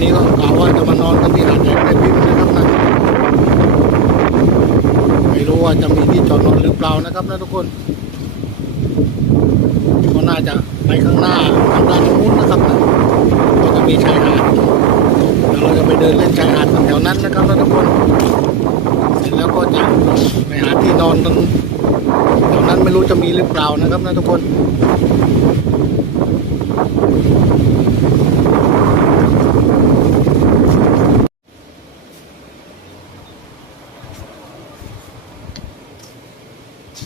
วันนี้ก็กล่าวว่าจะมานอนกันที่หาดแหลมแม่พิมพ์นะครับนะไม่รู้ว่าจะมีที่จอดรถหรือเปล่านะครับนะทุกคนก็น่าจะไปข้างหน้าทางด้านนู้นนะครับก็จะมีชายหาดเเราจะไปเดินเล่นชายหาดแถวนั้นนะครับนะทุกคนเสร็จแล้วก็จะไปหาที่นอนตรงแถวนั้นไม่รู้จะมีหรือเปล่านะครับนะทุกคน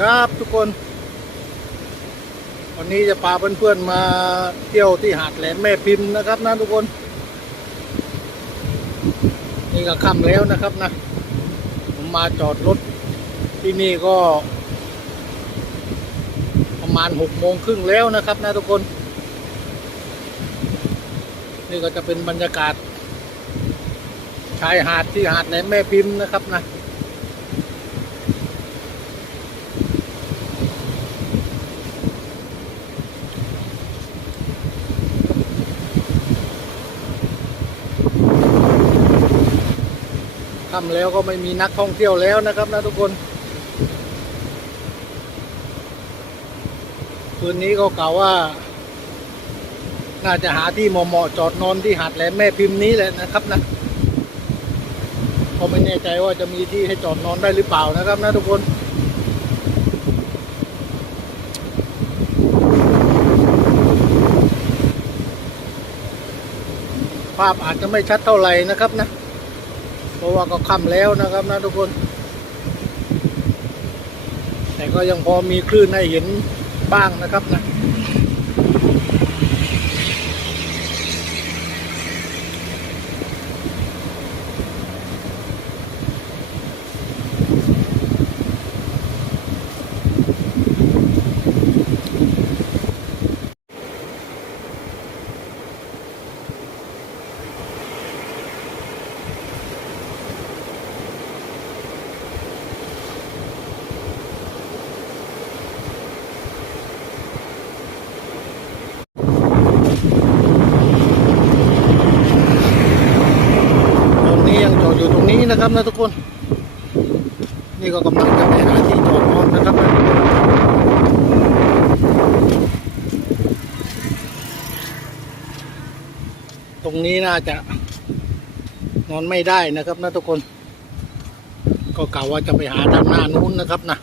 ครับทุกคน วันนี้จะพาเพื่อนๆมาเที่ยวที่หาดแหลมแม่พิมพ์นะครับนะทุกคน นี่ก็ค่ำแล้วนะครับนะ ผมมาจอดรถที่นี่ก็ ประมาณหกโมงครึ่งแล้วนะครับนะทุกคน นี่ก็จะเป็นบรรยากาศชายหาดที่หาดแหลมแม่พิมพ์นะครับนะ ค่ำแล้วก็ไม่มีนักท่องเที่ยวแล้วนะครับนะทุกคนคืนนี้ก็กล่าวว่า น่าจะหาที่เหมาะๆจอดนอนที่หาดแหลมแม่พิมพ์นี้แหละนะครับนะก็ไม่แน่ใจว่าจะมีที่ให้จอดนอนได้หรือเปล่านะครับนะทุกคนภาพอาจจะไม่ชัดเท่าไหร่นะครับนะ เพราะว่าก็ค่ำแล้วนะครับนะทุกคน แต่ก็ยังพอมีคลื่นให้เห็นบ้างนะครับนะ ตรงนี้ยังจอดอยู่ตรง นี้นะครับนะทุกคน นี่ก็กำลังจะไปหาที่จอดนอนนะครับนะตรงนี้น่าจะนอนไม่ได้นะครับนะทุกคน ก็กล่าวว่าจะไปหาด้านหน้านู้นนะครับนะ